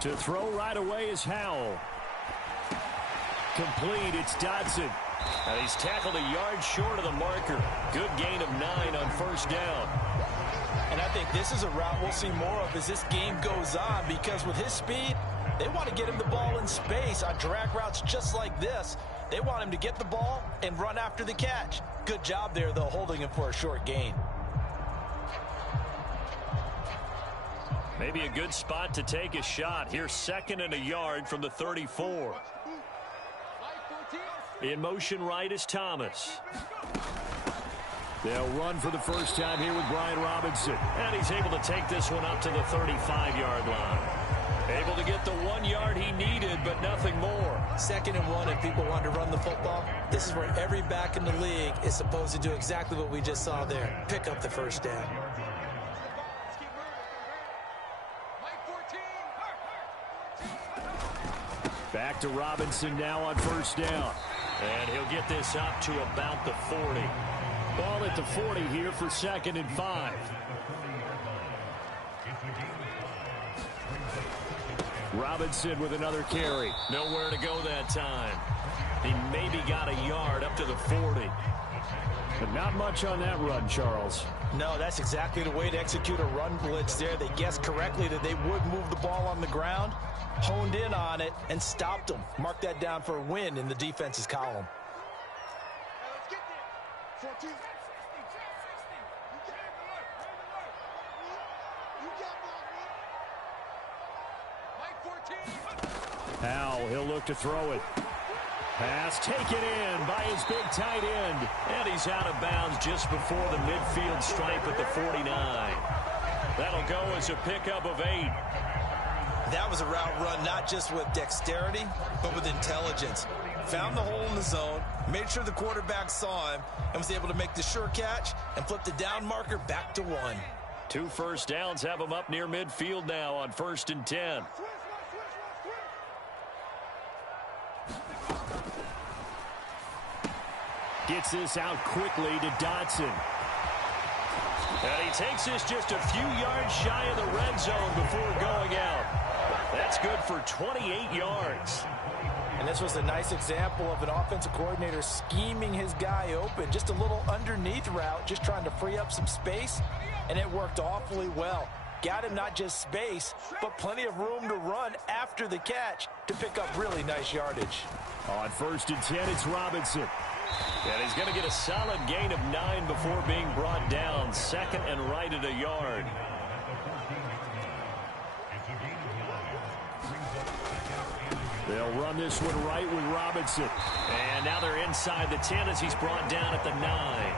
To throw right away is Howell. Complete, it's Dotson. And he's tackled a yard short of the marker. Good gain of 9 on first down. And I think this is a route we'll see more of as this game goes on, because with his speed, they want to get him the ball in space on drag routes just like this. They want him to get the ball and run after the catch. Good job there, though, holding him for a short gain. Maybe a good spot to take a shot. Here's 2nd and a yard from the 34. In motion right is Thomas. They'll run for the first time here with Brian Robinson. And he's able to take this one up to the 35-yard line. Able to get the 1 yard he needed, but nothing more. 2nd and 1, if people want to run the football, this is where every back in the league is supposed to do exactly what we just saw there. Pick up the first down. Back to Robinson now on first down. And he'll get this up to about the 40. Ball at the 40 here for 2nd and 5. Robinson with another carry. Nowhere to go that time. He maybe got a yard up to the 40. But not much on that run, Charles. No, that's exactly the way to execute a run blitz there. They guessed correctly that they would move the ball on the ground, honed in on it, and stopped them. Mark that down for a win in the defense's column. Howell, he'll look to throw it. Pass taken in by his big tight end. And he's out of bounds just before the midfield stripe at the 49. That'll go as a pickup of 8. That was a route run not just with dexterity, but with intelligence. Found the hole in the zone, made sure the quarterback saw him, and was able to make the sure catch and flip the down marker back to 1. 2 first downs have him up near midfield now on 1st and 10. Gets this out quickly to Dotson. And he takes this just a few yards shy of the red zone before going out. That's good for 28 yards. And this was a nice example of an offensive coordinator scheming his guy open. Just a little underneath route, just trying to free up some space, and it worked awfully well. Got him not just space, but plenty of room to run after the catch to pick up really nice yardage. On 1st and 10, it's Robinson. And he's going to get a solid gain of 9 before being brought down. 2nd and right at a yard. They'll run this one right with Robinson. And now they're inside the 10 as he's brought down at the 9.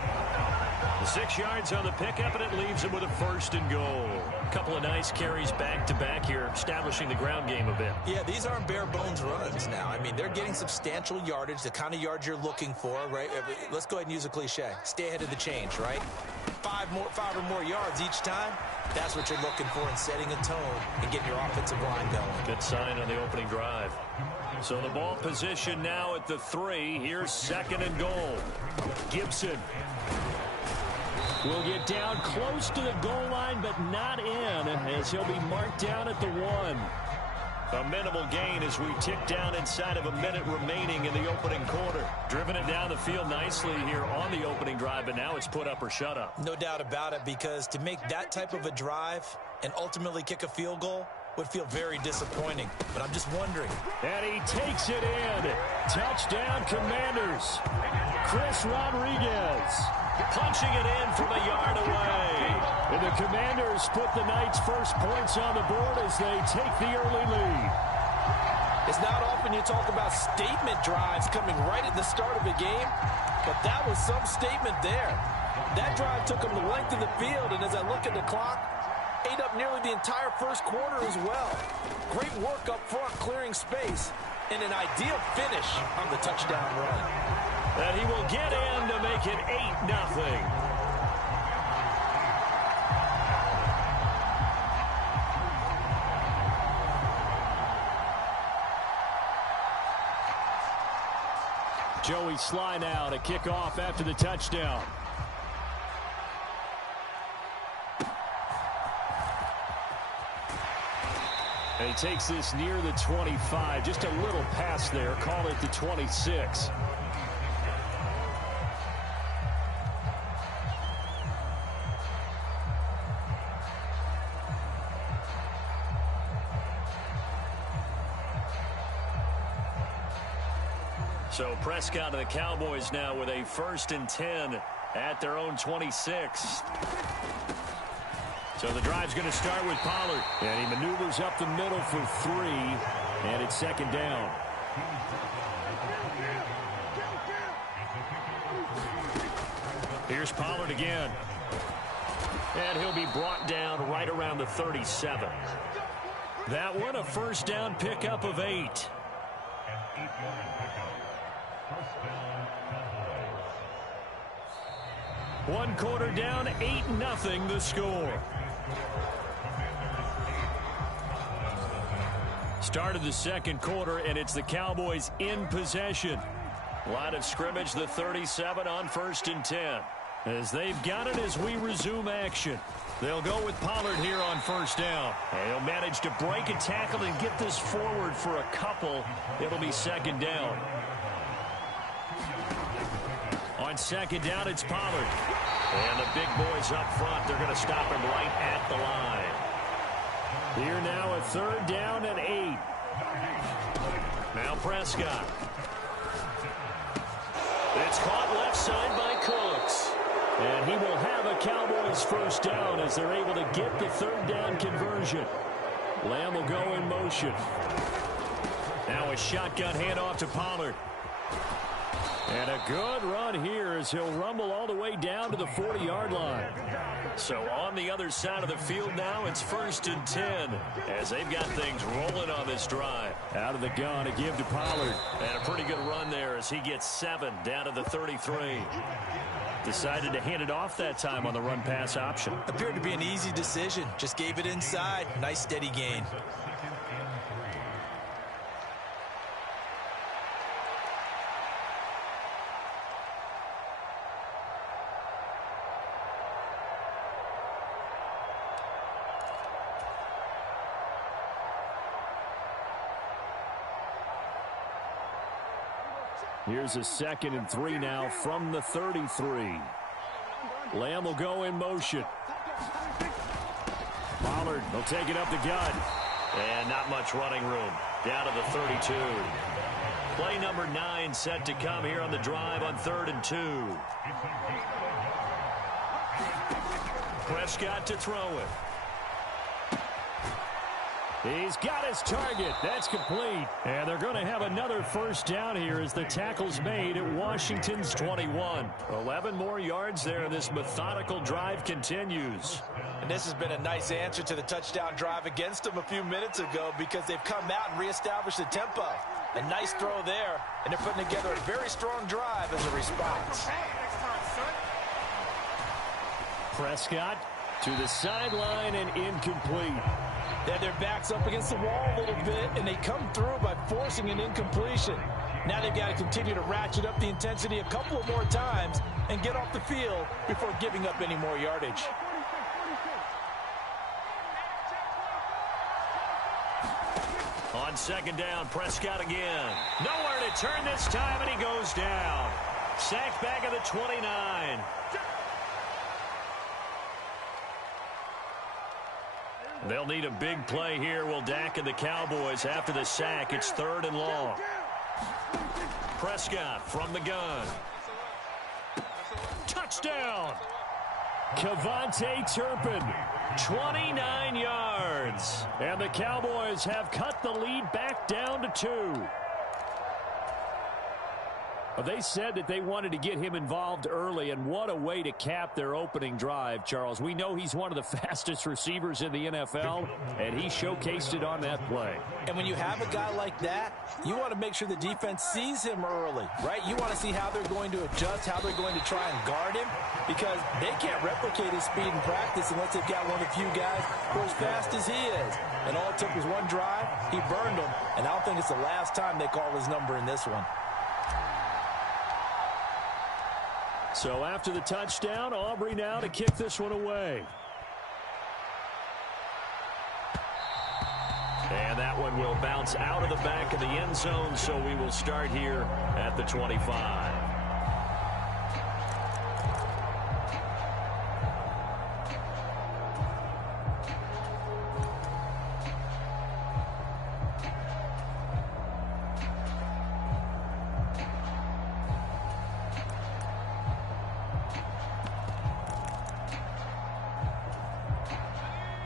The 6 yards on the pickup, and it leaves him with a 1st and goal. A couple of nice carries back-to-back here, establishing the ground game a bit. Yeah, these aren't bare-bones runs now. I mean, they're getting substantial yardage, the kind of yards you're looking for, right? Let's go ahead and use a cliche. Stay ahead of the change, right? 5 or more yards each time. That's what you're looking for in setting a tone and getting your offensive line going. Good sign on the opening drive. So the ball position now at the 3. Here's 2nd and goal. Gibson will get down close to the goal line, but not in, as he'll be marked down at the 1. A minimal gain as we tick down inside of a minute remaining in the opening quarter. Driven it down the field nicely here on the opening drive, but now it's put up or shut up. No doubt about it, because to make that type of a drive and ultimately kick a field goal would feel very disappointing. But I'm just wondering. And he takes it in. Touchdown, Commanders. Chris Rodriguez punching it in from a yard away. And the Commanders put the night's first points on the board as they take the early lead. It's not often you talk about statement drives coming right at the start of a game, but that was some statement there. That drive took them the length of the field, and as I look at the clock, ate up nearly the entire first quarter as well. Great work up front, clearing space, and an ideal finish on the touchdown run. And he will get in to make it 8-0. Joey Sly now to kick off after the touchdown. And he takes this near the 25. Just a little pass there. Call it the 26. So Prescott and the Cowboys now with a 1st and 10 at their own 26. So the drive's going to start with Pollard. And he maneuvers up the middle for 3. And it's 2nd down. Here's Pollard again. And he'll be brought down right around the 37. That one, a 1st down pickup of 8. 1 quarter down, 8-0 the score. Start of the 2nd quarter, and it's the Cowboys in possession. Line of scrimmage, the 37 on 1st and 10. As they've got it as we resume action. They'll go with Pollard here on 1st down. And he'll manage to break a tackle and get this forward for a couple. It'll be 2nd down. On 2nd down, it's Pollard. And the big boys up front, they're going to stop him right at the line. Here now, a 3rd down and 8. Now Prescott. It's caught left side by Cooks. And he will have a Cowboys 1st down as they're able to get the 3rd down conversion. Lamb will go in motion. Now a shotgun handoff to Pollard. And a good run here as he'll rumble all the way down to the 40-yard line. So on the other side of the field now, it's 1st and 10 as they've got things rolling on this drive. Out of the gun to give to Pollard. And a pretty good run there as he gets 7 down to the 33. Decided to hand it off that time on the run-pass option. Appeared to be an easy decision. Just gave it inside. Nice steady gain. Here's a 2nd and 3 now from the 33. Lamb will go in motion. Pollard will take it up the gut. And not much running room. Down to the 32. Play number 9 set to come here on the drive on 3rd and 2. Prescott to throw it. He's got his target. That's complete. And they're going to have another 1st down here as the tackle's made at Washington's 21. 11 more yards there. This methodical drive continues. And this has been a nice answer to the touchdown drive against them a few minutes ago because they've come out and reestablished the tempo. A nice throw there, and they're putting together a very strong drive as a response. Prescott to the sideline and incomplete. They have their backs up against the wall a little bit, and they come through by forcing an incompletion. Now they've got to continue to ratchet up the intensity a couple of more times and get off the field before giving up any more yardage. On 2nd down, Prescott again. Nowhere to turn this time, and he goes down. Sacked back at the 29. They'll need a big play here, will Dak and the Cowboys. After the sack, it's 3rd and long. Prescott from the gun. Touchdown! Kevontae Turpin, 29 yards. And the Cowboys have cut the lead back down to 2. They said that they wanted to get him involved early, and what a way to cap their opening drive, Charles. We know he's one of the fastest receivers in the NFL, and he showcased it on that play. And when you have a guy like that, you want to make sure the defense sees him early, right? You want to see how they're going to adjust, how they're going to try and guard him, because they can't replicate his speed in practice unless they've got one of the few guys who are as fast as he is. And all it took was one drive. He burned them, and I don't think it's the last time they call his number in this one. So after the touchdown, Aubrey now to kick this one away. And And that one will bounce out of the back of the end zone, so we will start here at the 25.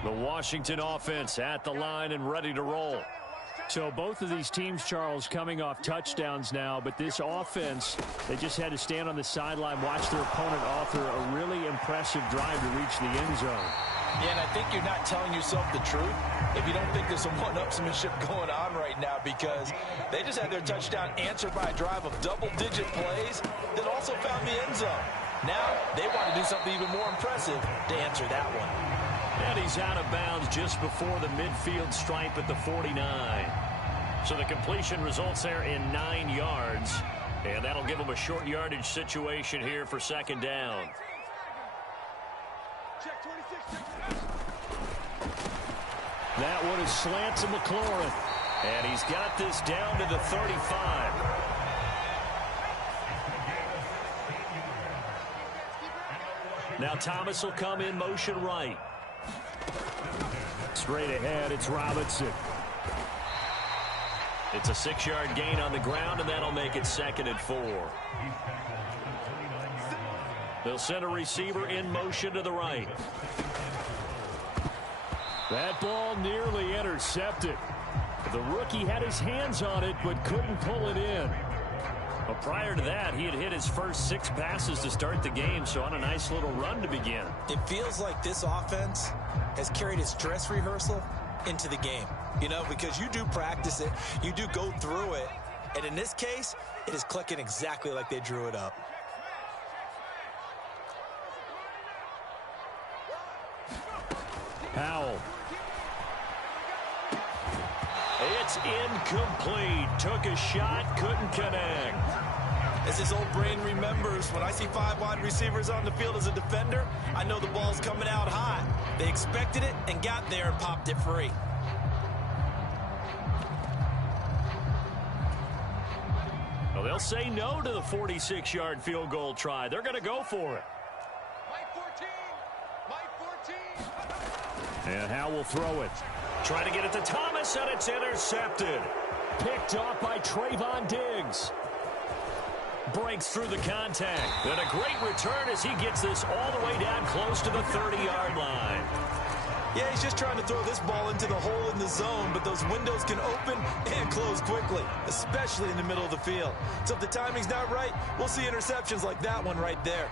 The Washington offense at the line and ready to roll. So both of these teams, Charles, coming off touchdowns now, but this offense, they just had to stand on the sideline, watch their opponent author a really impressive drive to reach the end zone. Yeah, and I think you're not telling yourself the truth if you don't think there's some one-upsmanship going on right now, because they just had their touchdown answered by a drive of double-digit plays that also found the end zone. Now they want to do something even more impressive to answer that one. And he's out of bounds just before the midfield stripe at the 49. So the completion results there in 9 yards. And that'll give him a short yardage situation here for second down. That one is slant to McLaurin. And he's got this down to the 35. Now Thomas will come in motion right. Straight ahead, it's Robinson. It's a 6-yard gain on the ground, and that'll make it 2nd and 4. They'll send a receiver in motion to the right. That ball nearly intercepted. The rookie had his hands on it, but couldn't pull it in. Well, prior to that, he had hit his first 6 passes to start the game, so on a nice little run to begin. It feels like this offense has carried its dress rehearsal into the game. You know, because you do practice it, you do go through it, and in this case, it is clicking exactly like they drew it up. Powell. It's incomplete. Took a shot, couldn't connect. As his old brain remembers, when I see 5 wide receivers on the field as a defender, I know the ball's coming out hot. They expected it and got there and popped it free. Well, they'll say no to the 46-yard field goal try. They're going to go for it. And Howe will throw it. Trying to get it to Thomas, and it's intercepted. Picked off by Trayvon Diggs. Breaks through the contact. And a great return as he gets this all the way down close to the 30-yard line. Yeah, he's just trying to throw this ball into the hole in the zone, but those windows can open and close quickly, especially in the middle of the field. So if the timing's not right, we'll see interceptions like that one right there.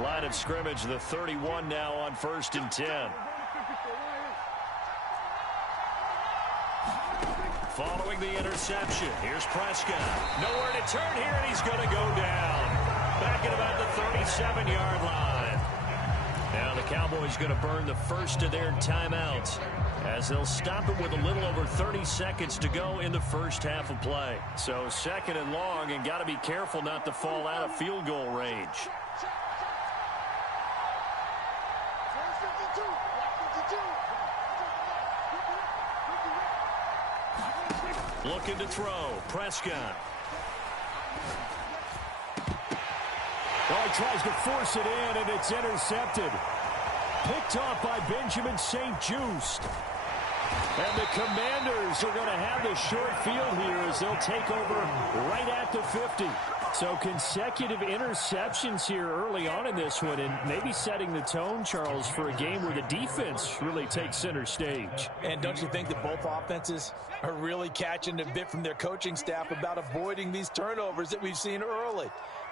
Line of scrimmage, the 31 now on 1st and 10. Following the interception, here's Prescott. Nowhere to turn here, and he's going to go down. Back at about the 37-yard line. Now the Cowboys going to burn the first of their timeouts as they'll stop it with a little over 30 seconds to go in the first half of play. So 2nd and long, and got to be careful not to fall out of field goal range. Looking to throw. Prescott. Oh, he tries to force it in, and it's intercepted. Picked off by Benjamin St-Juste. And the Commanders are going to have the short field here as they'll take over right at the 50. So consecutive interceptions here early on in this one, and maybe setting the tone, Charles, for a game where the defense really takes center stage. And don't you think that both offenses are really catching a bit from their coaching staff about avoiding these turnovers that we've seen early?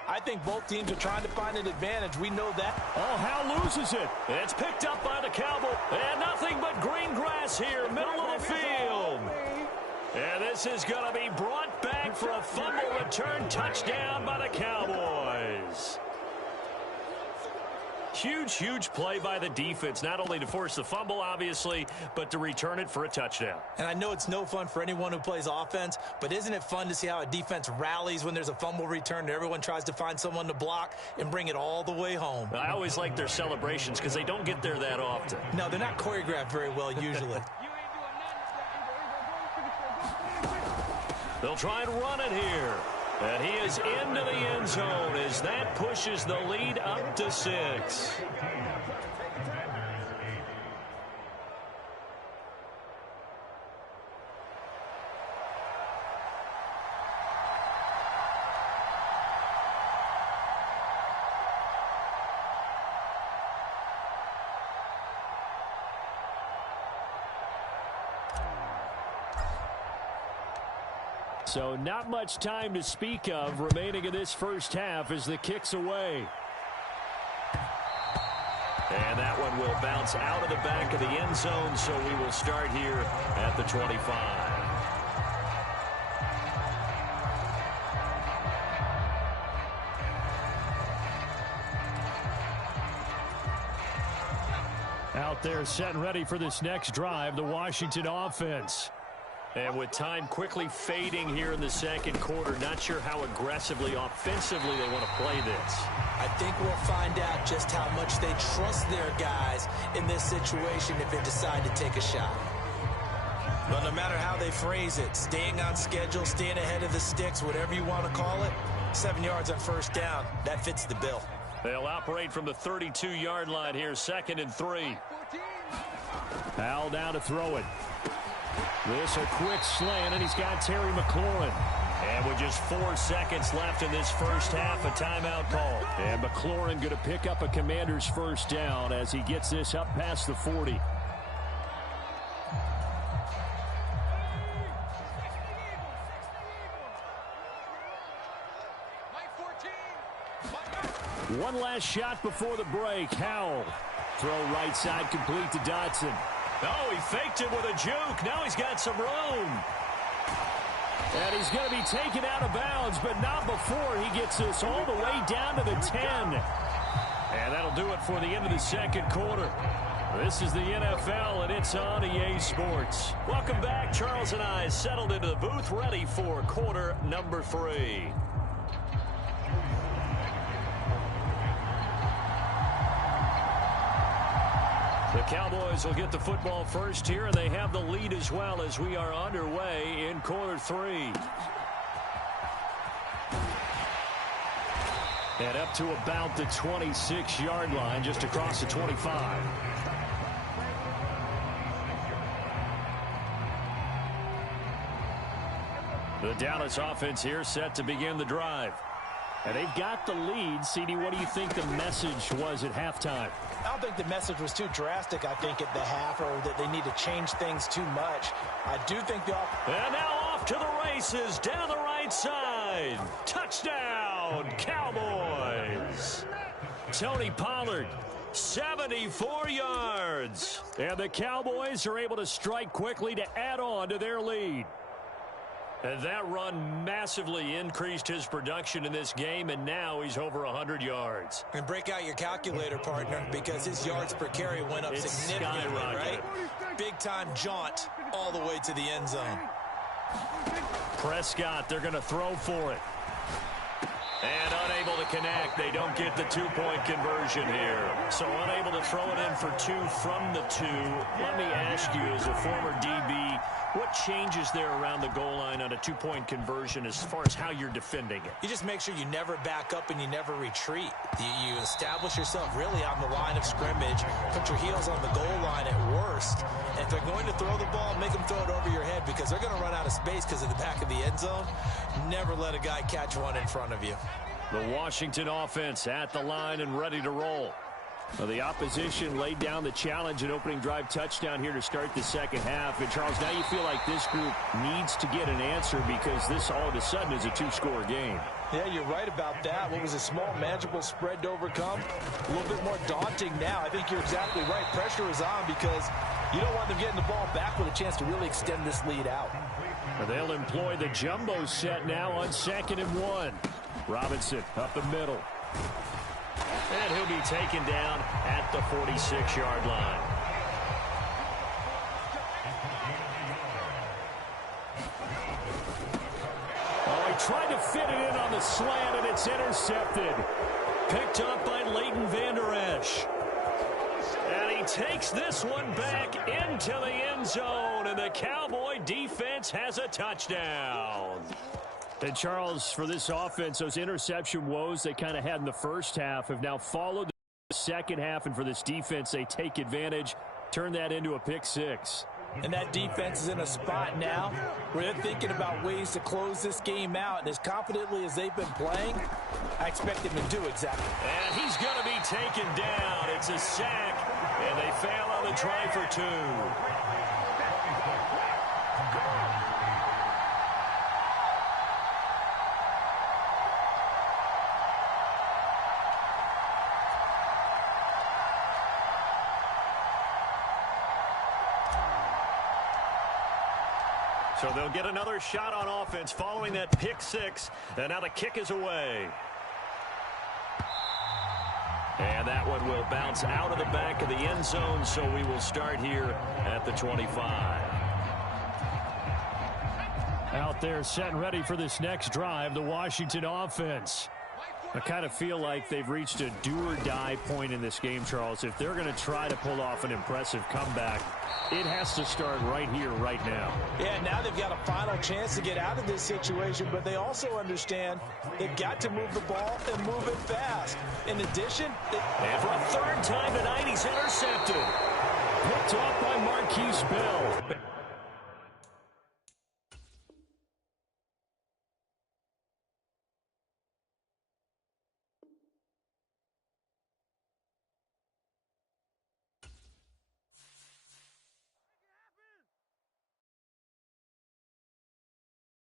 I think both teams are trying to find an advantage. We know that. Oh, Howe loses it. It's picked up by the Cowboys. And nothing but green grass here, middle of the field. And this is going to be brought back for a fumble return touchdown by the Cowboys. Huge play by the defense, not only to force the fumble, obviously, but to return it for a touchdown. And I know it's no fun for anyone who plays offense, but isn't it fun to see how a defense rallies when there's a fumble return and everyone tries to find someone to block and bring it all the way home? I always like their celebrations because they don't get there that often. No, they're not choreographed very well usually. They'll try and run it here. And he is into the end zone as that pushes the lead up to 6. So not much time to speak of remaining in this first half as the kick's away. And that one will bounce out of the back of the end zone, so we will start here at the 25. Out there set and ready for this next drive, the Washington offense. And with time quickly fading here in the second quarter, not sure how aggressively, offensively they want to play this. I think we'll find out just how much they trust their guys in this situation if they decide to take a shot. But no matter how they phrase it, staying on schedule, staying ahead of the sticks, whatever you want to call it, 7 yards on first down, that fits the bill. They'll operate from the 32-yard line here, 2nd and 3. Al down to throw it. This a quick slant, and he's got Terry McLaurin. And with just 4 seconds left in this first half, a timeout call. And McLaurin going to pick up a Commander's first down as he gets this up past the 40. One last shot before the break. Howell. Throw right side complete to Dotson. Oh, he faked it with a juke. Now he's got some room. And he's going to be taken out of bounds, but not before he gets this all the way down to the 10. And that'll do it for the end of the second quarter. This is the NFL, and it's on EA Sports. Welcome back. Charles and I settled into the booth, ready for quarter number 3. The Cowboys will get the football first here, and they have the lead as well as we are underway in quarter 3. And up to about the 26-yard line, just across the 25. The Dallas offense here set to begin the drive. And they've got the lead. CD, what do you think the message was at halftime? I don't think the message was too drastic, I think, at the half, or that they need to change things too much. I do think the And now off to the races down the right side. Touchdown, Cowboys. Tony Pollard, 74 yards. And the Cowboys are able to strike quickly to add on to their lead. And that run massively increased his production in this game, and now he's over 100 yards. And break out your calculator, partner, because his yards per carry went up significantly, right? Big-time jaunt all the way to the end zone. Prescott, they're going to throw for it. And unable to connect. They don't get the 2-point conversion here. So unable to throw it in for 2 from the 2. Let me ask you, as a former DB, what changes there around the goal line on a 2-point conversion as far as how you're defending it? You just make sure you never back up and you never retreat. You establish yourself really on the line of scrimmage, put your heels on the goal line at worst. And if they're going to throw the ball, make them throw it over your head because they're going to run out of space because of the back of the end zone. Never let a guy catch one in front of you. The Washington offense at the line and ready to roll. Well, the opposition laid down the challenge and opening drive touchdown here to start the second half. And, Charles, now you feel like this group needs to get an answer because this all of a sudden is a 2-score game. Yeah, you're right about that. What was a small, manageable spread to overcome, a little bit more daunting now. I think you're exactly right. Pressure is on because you don't want them getting the ball back with a chance to really extend this lead out. And they'll employ the jumbo set now on 2nd and 1. Robinson up the middle. And he'll be taken down at the 46-yard line. Oh, he tried to fit it in on the slant, and it's intercepted. Picked up by Leighton Vander Esch. And he takes this one back into the end zone, and the Cowboy defense has a touchdown. And Charles, for this offense, those interception woes they kind of had in the first half have now followed the second half, and for this defense, they take advantage, turn that into a pick six. And that defense is in a spot now where they're thinking about ways to close this game out. And as confidently as they've been playing, I expect them to do exactly. And he's going to be taken down. It's a sack, and they fail on the try for two. So they'll get another shot on offense following that pick six. And now the kick is away. And that one will bounce out of the back of the end zone, so we will start here at the 25. Out there set and ready for this next drive, the Washington offense. I kind of feel like they've reached a do-or-die point in this game, Charles. If they're going to try to pull off an impressive comeback, it has to start right here, right now. Yeah, now they've got a final chance to get out of this situation, but they also understand they've got to move the ball and move it fast. In addition, and for a third time tonight, he's intercepted. Picked off by Marquise Bell.